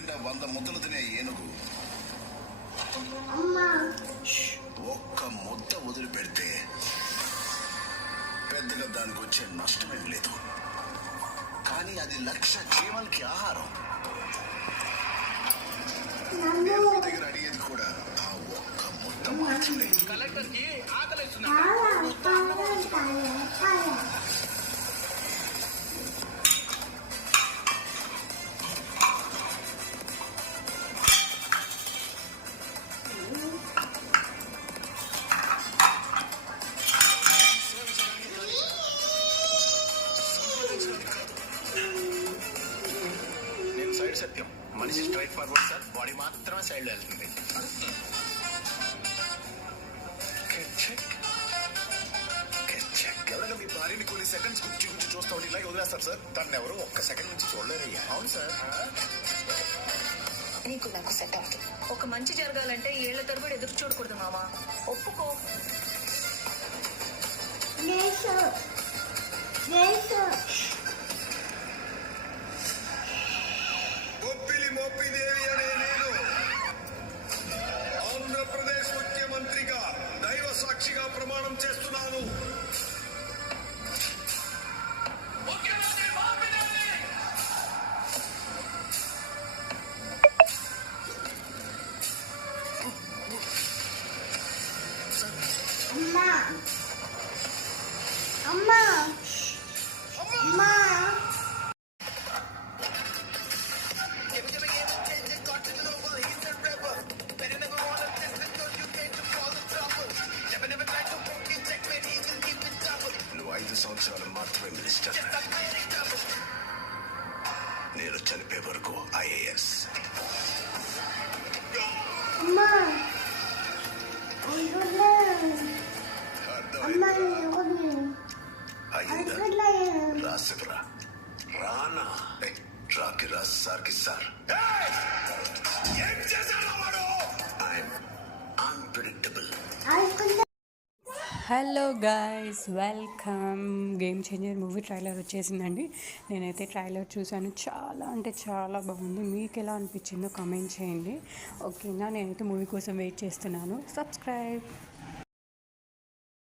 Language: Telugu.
నిండా 100 ముద్దలు తినే ఏనుగు ఒక్క ముద్ద వదిలిపెడితే పెద్దగా దానికి వచ్చే నష్టమేం లేదు. కానీ అది 1,00,000 జీవాలకి ఆహారం. నేను మీ దగ్గర అడిగేది కూడా ఆ ఒక్క ముద్ద మాత్రమే. కలెక్టర్కి ఆకలిస్తున్నా. సైడ్ సత్యం మనిషి స్ట్రైట్ ఫార్వర్డ్ సార్, బాడీ మాత్రమే సైడ్ వెళ్తుంది. ఎవరైనా మీ భార్యని కొన్ని సెకండ్స్ గురించి చూస్తా ఉంటే ఇలా వదిలేస్తారు సార్. తను ఎవరు ఒక్క సెకండ్ నుంచి చూడలేరయ్యా. అవును సార్. నీకు నాకు సెట్ అవుతుంది. ఒక మంచి జరగాలంటే ఏళ్ల తరబడి ఎదురు చూడకూడదు మామా. ఒప్పుకో. మోపిదేవి అనే నేను ఆంధ్రప్రదేశ్ ముఖ్యమంత్రిగా దైవ సాక్షిగా ప్రమాణం చేస్తున్నాను. నువ్వు 5 సంవత్సరాలు మాత్రమే మినిస్టర్. నేను చనిపోయే వరకు IAS. రాసిరా రానా రాకి రాసి సార్కి సార్ ఏం చేశాడు వాడు? I'm unpredictable. Hello guys, welcome. Game changer movie trailer వచ్చేసిందండి. నేనైతే ట్రైలర్ చూశాను. చాలా అంటే చాలా బాగుంది. మీకు ఎలా అనిపించిందో కామెంట్ చేయండి. ఓకేనా? నేనైతే మూవీ కోసం వెయిట్ చేస్తున్నాను. సబ్స్క్రైబ్.